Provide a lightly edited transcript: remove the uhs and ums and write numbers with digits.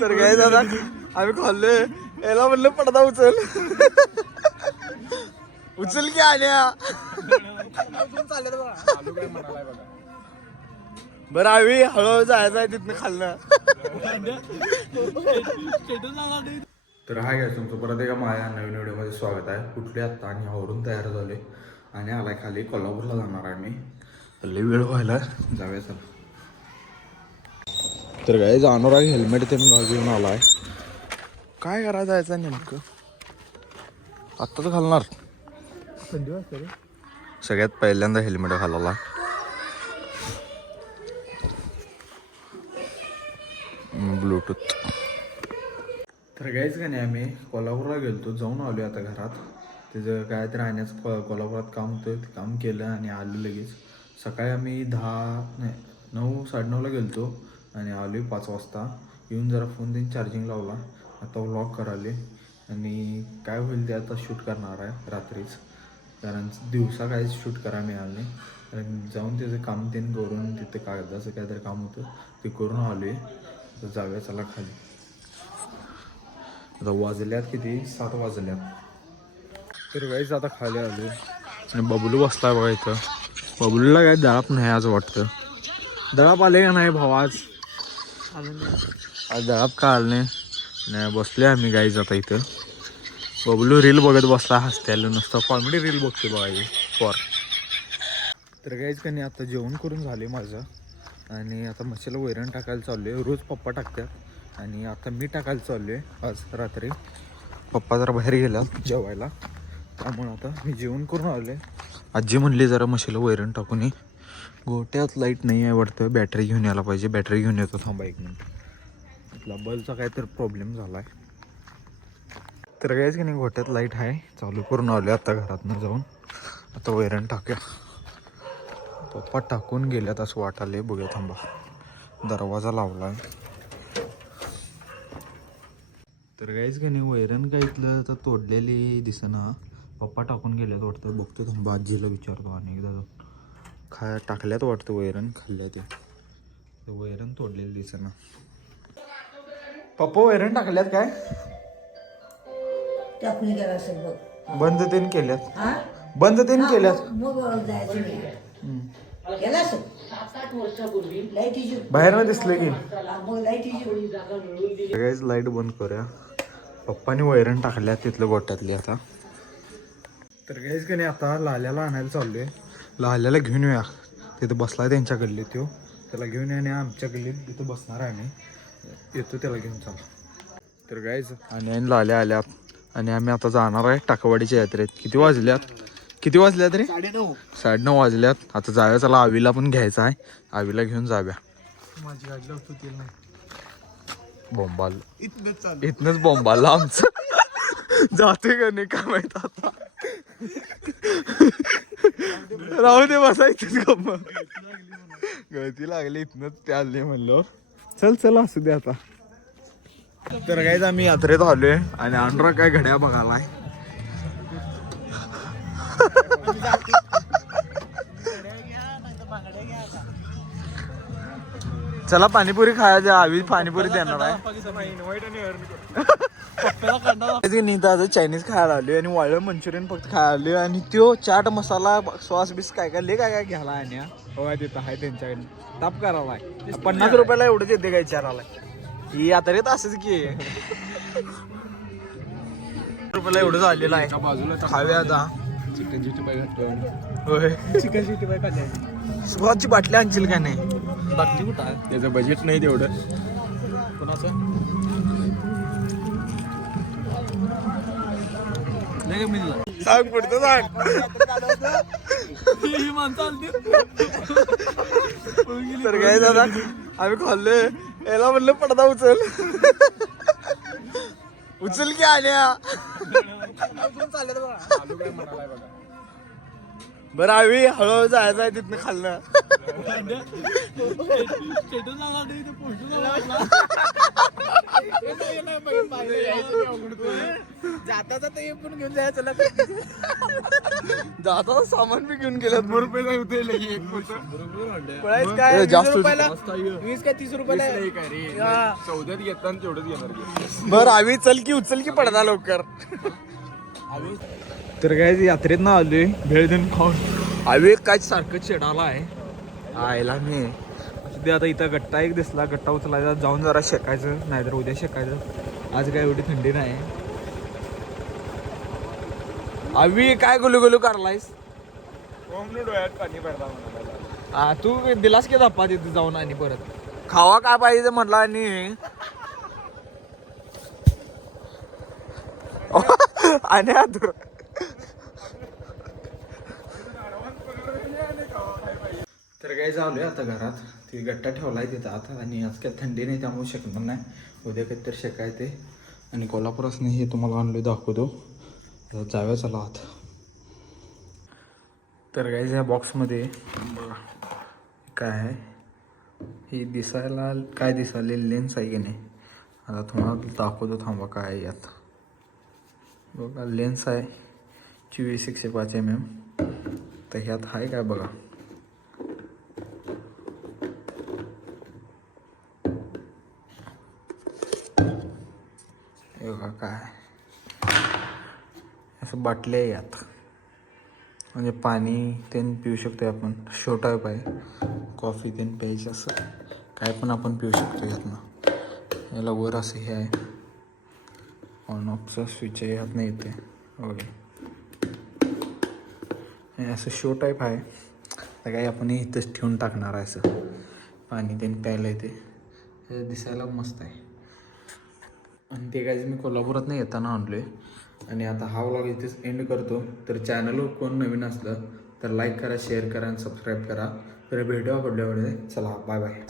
तर काय दादा आम्ही खाल्लोय याला म्हणलं पडदा उचल उचल की आल्या बरं आम्ही हळूहळू जायचं आहे तिथनं खाल्लं. तर हाय काय तुमचं परत एका माझ्या नवीन व्हिडिओमध्ये स्वागत आहे. कुठले आत्ता आणि आवरून तयार झाले आणि आलाय खाली कोल्हापूरला जाणार आहे मी. लई वेळ व्हायला जाऊया चला. तर काय जाणार आहे हेल्मेट ते घेऊन आलाय. काय करायचं जायचं नेमकं आत्ताच घालणार. थंडी वाजते रे. सगळ्यात पहिल्यांदा हेल्मेट घालायला. ब्लूटूथ. तर काहीच का नाही आम्ही कोल्हापूरला गेलतो जाऊन आलो आता घरात. त्याचं काय तर राहण्याचं कोल्हापुरात काम होतं ते काम केलं आणि आलो लगेच. सकाळी आम्ही 9-9:30ला गेलतो आणि आलो 5 वाजता. येऊन जरा फोन देऊन चार्जिंग लावला. आता व्लॉग कराले आणि काय होईल ते आता शूट करणार आहे रात्रीच. कारण दिवसा काहीच शूट करायला मिळालं नाही. कारण जाऊन त्याचं काम ते करून तिथं कागदाचं काहीतरी काम होतं ते करून आलो आहे. तर जाऊया चला खाली. आता वाजल्यात किती 7 वाजल्यात. तर काहीच आता खाली आलो आणि बबलू बसलाय बघा इथं. बबलूला काय दळाप नाही आज वाटतं. दळाप आले का नाही भाऊ आज दळाप का आलं नाही. बसले आम्ही गाईज आता इथं. बबलू रील बघत बसला हसत्याला नुसतं कॉमेडी रील बघते बघा फॉर. तर काहीच का नाही आता जेवण करून झाले माझं आणि आता मच्छीला वैरण टाकायला चाललो आहे. रोज पप्पा टाकतात आणि आता मी टाकायला चाललो आहे आज रात्री. पप्पा जरा बाहेर गेला जेवायला त्यामुळे आता मी जेवण करून आलो आहे. आजी म्हणली जरा मच्छीला वैरण टाकून ये. गोट्यात लाईट नाही आहे वाटतं. बॅटरी घेऊन यायला पाहिजे. बॅटरी घेऊन येतो थांबा 1 मिनिट. आपला बल्बचा काहीतरी प्रॉब्लेम झाला आहे. तर काहीच की नाही गोट्यात लाईट आहे. चालू करून आलो आता घरातनं जाऊन. आता वैरण टाकूया. पप्पा टाकून गेल्यात असं वाटाले. बघूया थांबा. दरवाजा लावला आहे. तर काहीच का नाही वैरण काय इथलं तर तोडलेली दिसेना. पप्पा टाकून गेल्यात वाटतं. बघतो थांबा आजीला विचारतो अनेकदा. टाकल्यात वाटतं वैरण खाल्ल्यात ते वैरण तोडलेली दिसेना. पप्पा वैरण टाकल्यात काय बंद तेन केल्यात. बंद तेन केल्यात. बाहेर दिसलं की सगळ्याच लाईट बंद करूया. पप्पानी वैरण टाकल्या तिथलं गोट्यातली आता. तर काहीच का नाही आता लाल्याला आणायला चाललोय. लाल्याला घेऊन येऊया. तिथं बसलाय त्यांच्या गल्लीत तो. त्याला घेऊन येणे आमच्या गल्लीत तिथं बसणार आहे आम्ही. येतो त्याला घेऊन चला. तर काहीच आणि लाल्या आल्यात आणि आम्ही आता जाणार आहे टाकवाडीच्या यात्रेत. किती वाजल्यात रे 9:30 वाजल्यात. आता जाऊया चला. आवीला पण घ्यायचा आहे. आवीला घेऊन जाव्या. माझी गाडी लावतो तेल बोंबाल इथनच बोंबाला आमचं जाते का नाही काय माहित आता. राहू दे बसायचीच गप्प. गळती लागली इथनच ते आले म्हणलं. चल असू दे आता. तर काहीच आम्ही यात्रेत आलोय आणि अनुराग काय घड्या बघालाय. चला पाणीपुरी खायला. आवी पाणीपुरी देणार आहे. चायनीज खायला आलोय आणि वाळलं मंचुरियन फक्त खायला आलोय. आणि तो चाट मसाला सॉस बीस काय काय घ्यायला आणि बघा तिथं आहे त्यांच्याकडे. ताप करायला 50 रुपयाला एवढंच येते काय विचारायला. ही यात्रेत असंच की रुपयाला एवढं झालेलं आहे. बाजूला खाव्या आता. चिकन चिकन स्वतःची बाटली आणशील का नाही. बाटली कुठं आहे. त्याचं बजेट नाही तेवढं. कोणाचं सांग पुढचं सांग. तर काय दादा आम्ही खाल्लोय याला म्हणलं पडदा उचल की आल्या. बरं आम्ही हळूहळू जायचं आहे तिथनं खाल्लं. जाता जाता हे पण घेऊन जायचं जाता सामान बी घेऊन गेल्यात. काय जास्त 20 रुपयाला 20 का 30 रुपयाला चौद्यात घेताना तेवढंच घेणार. बरं आम्ही चल की उचल की पडदा लवकर. तर काय यात्रेत ना आलोय भेळ देऊन खाऊन आम्ही काय सारखं चिडाला आहे आयला मी ते आता इथं गट्टा एक दिसला गट्टा उचलायचा जाऊन जरा शेकायचं नाहीतर उद्या शेकायचं. आज काय एवढी थंडी नाही. आम्ही काय गुलू गुलू करलायस डोळ्यात पाणी पडला म्हणा. हा तू दिलास की धप्पा तिथे जाऊन आणि परत खावा काय पाहिजे म्हटलं आणि आणि तर काय झालोय आता घरात ती गट्टा ठेवलाय तिथं आता आणि आज काय थंडी नाही त्यामुळे शकणार नाही. उद्या कधीतरी शेकाय ते आणि कोल्हापूरसने हे तुम्हाला आणलं दाखवतो. जाऊया चला आत. तर काय ह्या बॉक्समध्ये बघा काय आहे ही दिसायला काय दिसायला लेन्स आहे की नाही. आता तुम्हाला दाखवतो थांबा काय आहे यात. बघा लेन्स आहे 24-105 mm. तर ह्यात आहे काय बघा बघा काय असं बाटल्या आहे यात म्हणजे पाणी ते पिऊ शकतो आपण. शो टाईप आहे कॉफी ते प्यायचं असं काय पण आपण पिऊ शकतो यातनं. याला वर असं हे आहे ऑन ऑफचा स्विच आहे ह्यातनं येते ओके. हे असं शो टाईप आहे तर काही आपण इथंच ठेवून टाकणार आहे असं पाणी ते प्यायला येते. हे दिसायला मस्त आहे आणि ते काय मी कोल्हापुरात नाही येताना आणलोय. आणि आता हा व्लॉग इथेच एंड करतो. तर चॅनलवर कोण नवीन असलं तर लाईक करा शेअर करा आणि सबस्क्राईब करा. तर भेटूया पुढल्या वेळेस. चला बाय बाय.